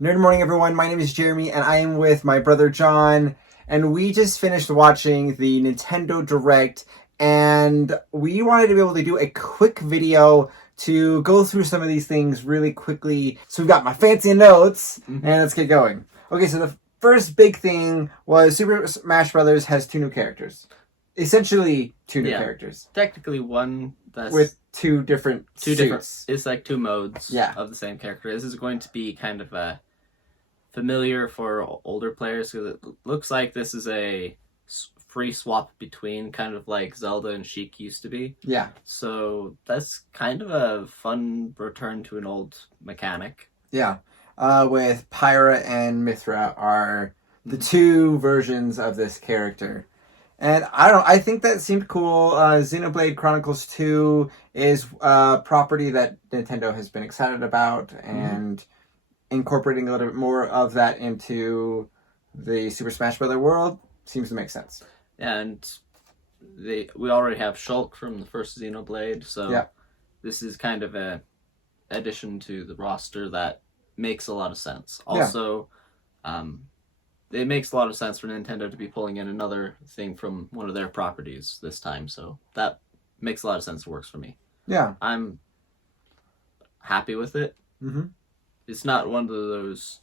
Nerd morning, everyone. My name is Jeremy, and I am with my brother John. And we just finished watching the Nintendo Direct, and we wanted to be able to do a quick video to go through some of these things really quickly. So we've got my fancy notes, and let's get going. Okay, so the first big thing was Super Smash Brothers has two new characters. Essentially, two new characters. Technically, one that's with two different suits. It's like two modes of the same character. This is going to be kind of a familiar for older players because it looks like this is a free swap between, kind of like Zelda and Sheik used to be. Yeah. So that's kind of a fun return to an old mechanic. Yeah. With Pyra and Mithra are the two versions of this character. And I don't know, I think that seemed cool. Xenoblade Chronicles 2 is a property that Nintendo has been excited about, and incorporating a little bit more of that into the Super Smash Bros. World seems to make sense. And we already have Shulk from the first Xenoblade, so this is kind of a addition to the roster that makes a lot of sense. Also, it makes a lot of sense for Nintendo to be pulling in another thing from one of their properties this time, so that makes a lot of sense. It works for me. Yeah. I'm happy with it. Mm-hmm. It's not one of those,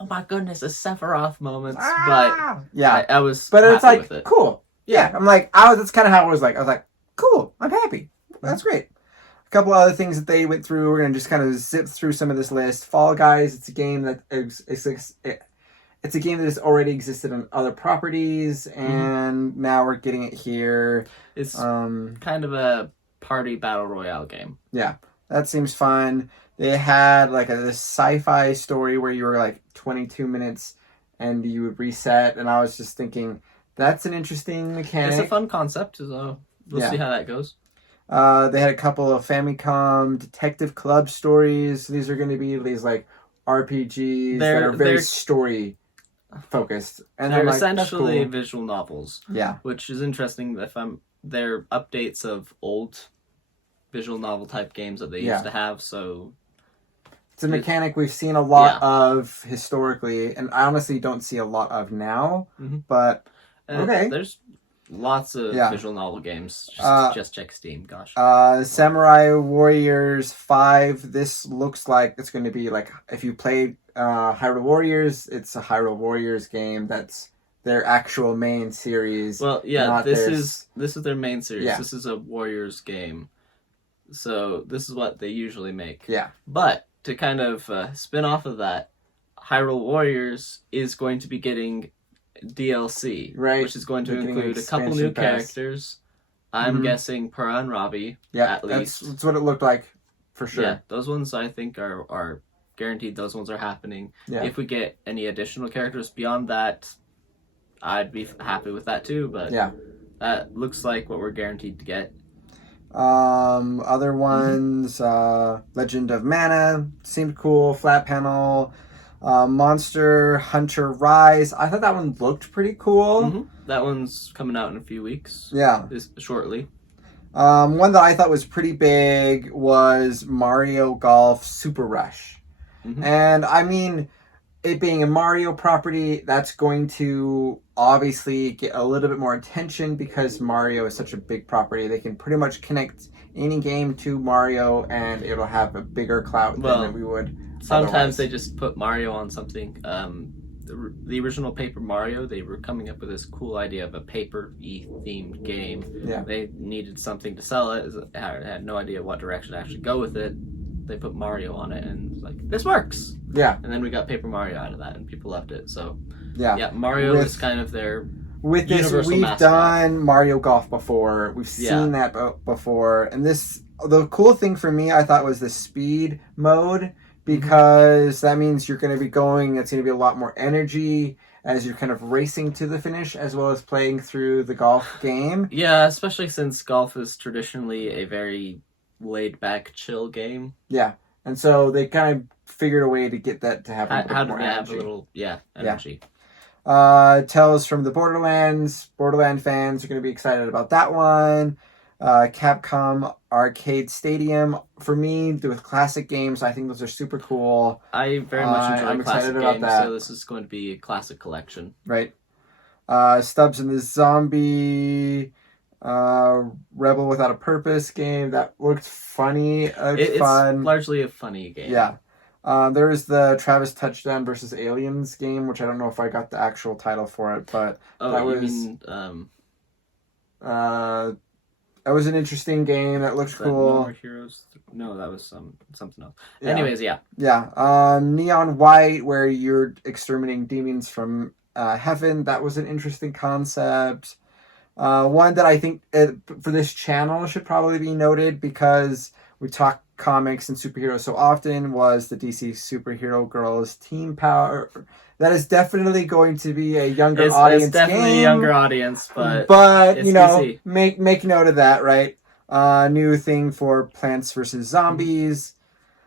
oh my goodness, a Sephiroth moments, but yeah, I was but it's like, with it. Cool. Yeah. I'm like, that's kind of how it was like. I was like, cool, I'm happy. That's great. A couple other things that they went through. We're going to just kind of zip through some of this list. Fall Guys, it's a game that it's a game that has already existed on other properties, and now we're getting it here. It's kind of a party battle royale game. Yeah, that seems fun. They had like this sci-fi story where you were like 22 minutes and you would reset, and I was just thinking, that's an interesting mechanic. It's a fun concept, so we'll see how that goes. They had a couple of Famicom Detective Club stories. These are going to be these like RPGs that are very story focused, and they're like, essentially cool. visual novels. Yeah, which is interesting. They're updates of old visual novel type games that they used to have. So it's a mechanic we've seen a lot of historically, and I honestly don't see a lot of now. But there's lots of visual novel games. Just check Steam. Gosh. Samurai Warriors 5. This looks like it's going to be like, if you played Hyrule Warriors, it's a Hyrule Warriors game. That's their actual main series. Well, yeah, this is their main series. Yeah. This is a Warriors game. So this is what they usually make. Yeah. But to kind of spin off of that, Hyrule Warriors is going to be getting DLC, right? Which is going to include a couple new characters. I'm guessing Purah and Robbie. Yeah, at least that's what it looked like, for sure. Yeah, those ones I think are guaranteed. Those ones are happening. Yeah. If we get any additional characters beyond that, I'd be happy with that too. But that looks like what we're guaranteed to get. Other ones, Legend of Mana seemed cool. Flat panel. Monster Hunter Rise. I thought that one looked pretty cool. That one's coming out in a few weeks. Yeah. Shortly. One that I thought was pretty big was Mario Golf Super Rush. And I mean, it being a Mario property, that's going to obviously get a little bit more attention because Mario is such a big property. They can pretty much connect any game to Mario and it'll have a bigger clout than we would. Sometimes they just put Mario on something. The original Paper Mario, they were coming up with this cool idea of a paper-y themed game. Yeah. They needed something to sell it. Had no idea what direction to actually go with it. They put Mario on it and it's like, this works. Yeah. And then we got Paper Mario out of that and people loved it. So yeah, Mario is kind of their with this. We've done Mario Golf before. We've seen that before. And the cool thing for me, I thought, was the speed mode. Because that means you're going to be going, it's going to be a lot more energy as you're kind of racing to the finish, as well as playing through the golf game. Yeah, especially since golf is traditionally a very laid-back, chill game. Yeah, and so they kind of figured a way to get that to happen. How do they have a little, energy? Tales from the Borderlands. Borderland fans are going to be excited about that one. Capcom Arcade Stadium. For me, with classic games, I think those are super cool. I very much enjoy I'm classic excited about games, that. so this is going to be a classic collection. Right. Stubbs and the Zombie, Rebel Without a Purpose game. That looked funny. It's fun. It's largely a funny game. Yeah. There was the Travis Touchdown versus Aliens game, which I don't know if I got the actual title for it, but that was an interesting game. That looked cool. No More Heroes? No, that was something else. Yeah. Anyways, yeah. Yeah. Neon White, where you're exterminating demons from heaven. That was an interesting concept. One that I think for this channel should probably be noted because we talk comics and superheroes so often was the DC Superhero Girls Team Power. That is definitely going to be a younger audience It's definitely game. A younger audience, but you know, DC. make note of that, right? New thing for Plants vs. Zombies.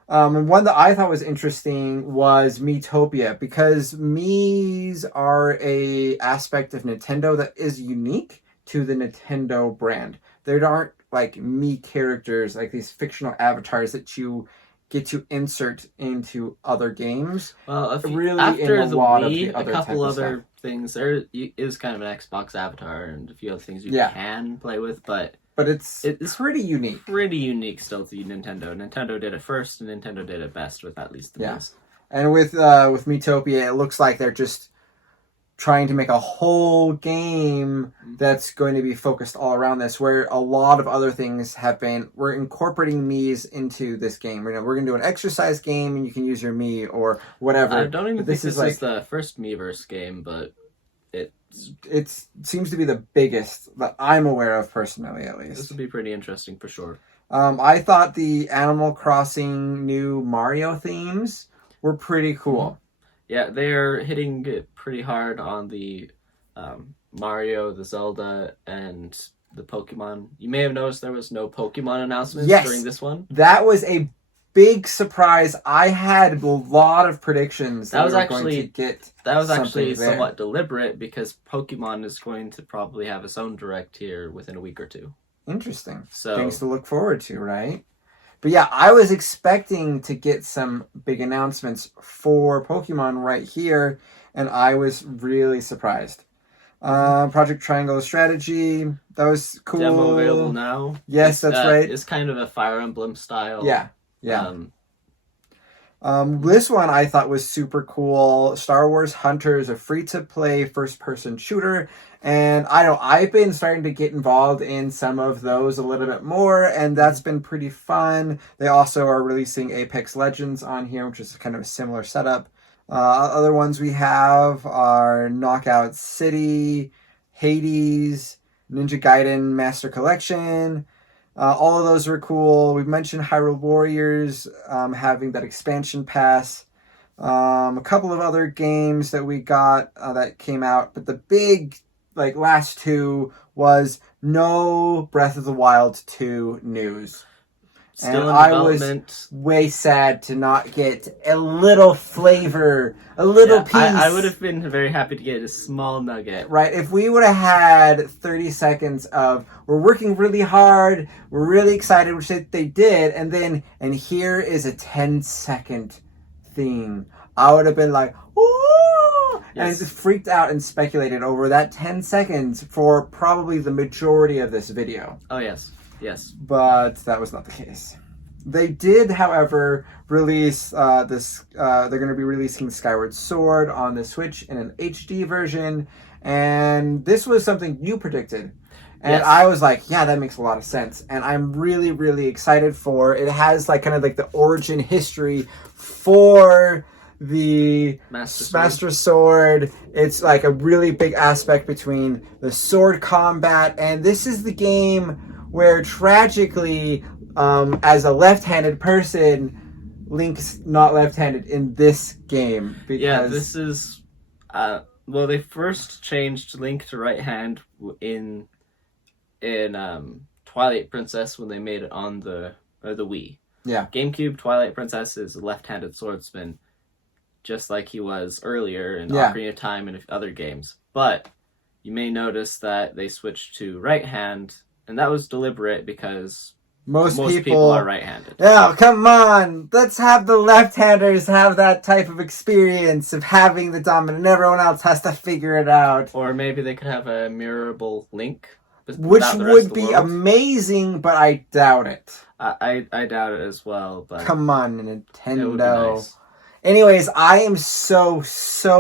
And one that I thought was interesting was Metopia, because Mii's are a aspect of Nintendo that is unique to the Nintendo brand. There aren't like Mii characters, like these fictional avatars that you get to insert into other games. Well, really after the Wii, a couple other things, there is kind of an Xbox avatar and a few other things you can play with, but it's pretty unique. Pretty unique still to Nintendo. Nintendo did it first, and Nintendo did it best with at least the Mii's. And with Metopia, it looks like they're just trying to make a whole game that's going to be focused all around this, where a lot of other things we're incorporating Mii's into this game. We're going to do an exercise game and you can use your Mii or whatever. I don't even think this is the first Miiverse game, but it seems to be the biggest that I'm aware of personally, at least. This would be pretty interesting for sure. I thought the Animal Crossing new Mario themes were pretty cool. Yeah, they're hitting it pretty hard on the Mario, the Zelda, and the Pokemon. You may have noticed there was no Pokemon announcements during this one. That was a big surprise. I had a lot of predictions that was actually somewhat deliberate, because Pokemon is going to probably have its own direct here within a week or two. Interesting. So things to look forward to, right? But yeah, I was expecting to get some big announcements for Pokemon right here, and I was really surprised. Project Triangle Strategy, that was cool. Demo available now. Yes, that's right. It's kind of a Fire Emblem style. Yeah. This one I thought was super cool. Star Wars Hunters, a free-to-play first-person shooter. And I've been starting to get involved in some of those a little bit more, and that's been pretty fun. They also are releasing Apex Legends on here, which is kind of a similar setup. Other ones we have are Knockout City, Hades, Ninja Gaiden Master Collection. All of those were cool. We've mentioned Hyrule Warriors having that expansion pass. A couple of other games that we got that came out, but the big last two was no Breath of the Wild 2 news. Still and I was way sad to not get a little flavor, a little piece. I would have been very happy to get a small nugget. Right, if we would have had 30 seconds of, we're working really hard, we're really excited, which they did, and here is a 10-second thing. I would have been like, ooh! Yes. And just freaked out and speculated over that 10 seconds for probably the majority of this video. Oh, yes. Yes. But that was not the case. They did, however, release this. They're going to be releasing Skyward Sword on the Switch in an HD version. And this was something you predicted. And I was like, yeah, that makes a lot of sense. And I'm really, really excited for it. It has kind of the origin history for the Master Sword. It's a really big aspect between the sword combat. And this is the game where tragically, as a left-handed person, Link's not left-handed in this game. Because this is... they first changed Link to right-hand in Twilight Princess when they made it on the Wii. Yeah. GameCube, Twilight Princess is a left-handed swordsman, just like he was earlier in Ocarina of Time and other games. But you may notice that they switched to right-hand And that was deliberate because most people are right-handed. Oh, come on! Let's have the left-handers have that type of experience of having the dominant, and everyone else has to figure it out. Or maybe they could have a mirrorable Link. Which would be amazing, but I doubt it. I doubt it as well, but... Come on, Nintendo. It would be nice. Anyways, I am so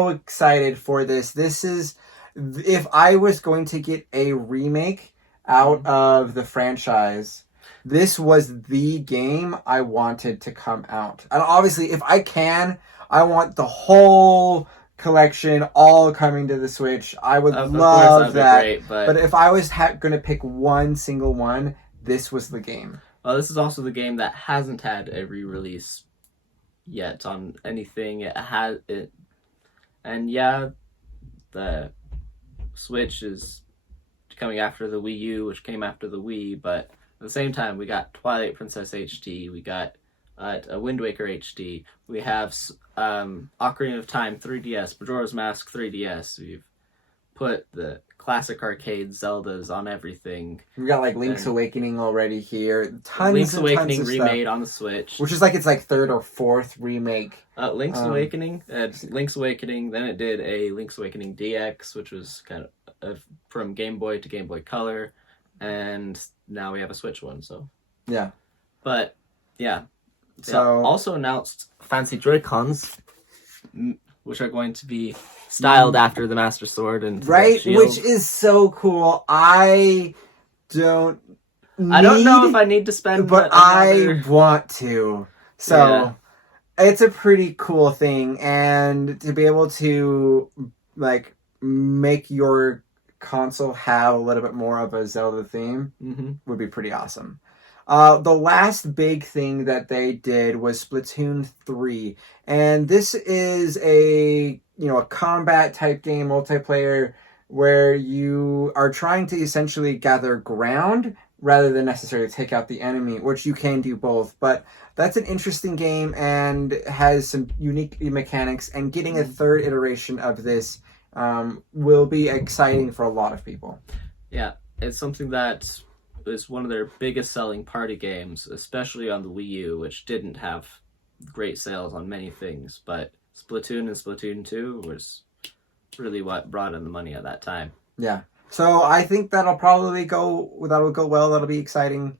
excited for this. This is... If I was going to get a remake out of the franchise, this was the game I wanted to come out. And obviously, if I can, I want the whole collection all coming to the Switch. I would love that. Great, but if I was going to pick one single one, this was the game. Well, this is also the game that hasn't had a re-release yet on anything. And yeah, the Switch is coming after the Wii U, which came after the Wii, but at the same time, we got Twilight Princess HD, we got a Wind Waker HD, we have Ocarina of Time 3DS, Majora's Mask 3DS, we've put the classic arcade Zeldas on everything. We got like Link's Awakening already here. Link's Awakening remade on the Switch. Which is like it's like third or fourth remake. Link's Awakening, then it did a Link's Awakening DX, which was kind of from Game Boy to Game Boy Color, and now we have a Switch one, so. Yeah. But, yeah. So also announced fancy Joycons, which are going to be styled after the Master Sword and right, which is so cool. I don't know if I need to spend, but I want to. So it's a pretty cool thing, and to be able to like make your console have a little bit more of a Zelda theme would be pretty awesome. The last big thing that they did was Splatoon 3, and this is a combat type game, multiplayer, where you are trying to essentially gather ground rather than necessarily take out the enemy, which you can do both. But that's an interesting game and has some unique mechanics, and getting a third iteration of this will be exciting for a lot of people. Yeah, it's something that is one of their biggest selling party games, especially on the Wii U, which didn't have great sales on many things, but Splatoon and Splatoon 2 was really what brought in the money at that time. Yeah. So I think that'll go well. That'll be exciting.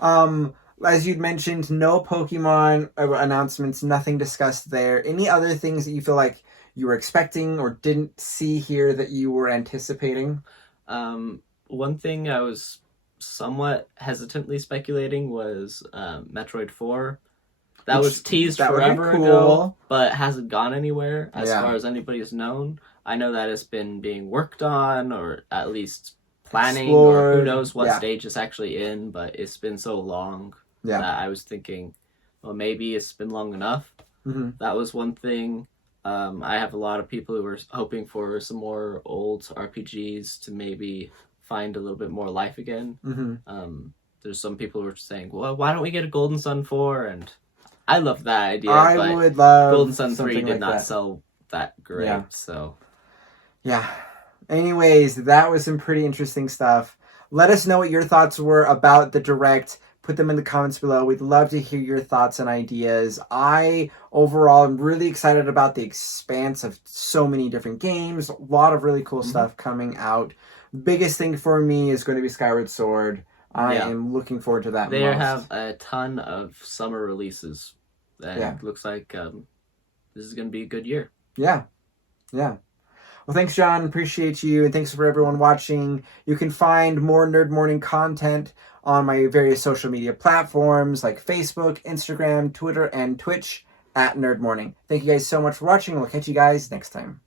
As you'd mentioned, no Pokemon announcements, nothing discussed there. Any other things that you feel like you were expecting or didn't see here that you were anticipating? One thing I was somewhat hesitantly speculating was Metroid 4. That was teased forever ago, but hasn't gone anywhere as far as anybody's known. I know that it's been being worked on, or at least planning, or who knows what stage it's actually in, but it's been so long that I was thinking, well, maybe it's been long enough. That was one thing. I have a lot of people who were hoping for some more old RPGs to maybe find a little bit more life again. There's some people who were saying, well, why don't we get a Golden Sun 4? And I love that idea, I would love Golden Sun 3 did not sell that great, so... Yeah. Anyways, that was some pretty interesting stuff. Let us know what your thoughts were about the Direct. Put them in the comments below. We'd love to hear your thoughts and ideas. I, overall, am really excited about the expanse of so many different games. A lot of really cool stuff coming out. Biggest thing for me is going to be Skyward Sword. I am looking forward to that. They have a ton of summer releases. And it looks like this is going to be a good year. Yeah. Yeah. Well, thanks, John. Appreciate you. And thanks for everyone watching. You can find more Nerd Morning content on my various social media platforms like Facebook, Instagram, Twitter, and Twitch at Nerd Morning. Thank you guys so much for watching. We'll catch you guys next time.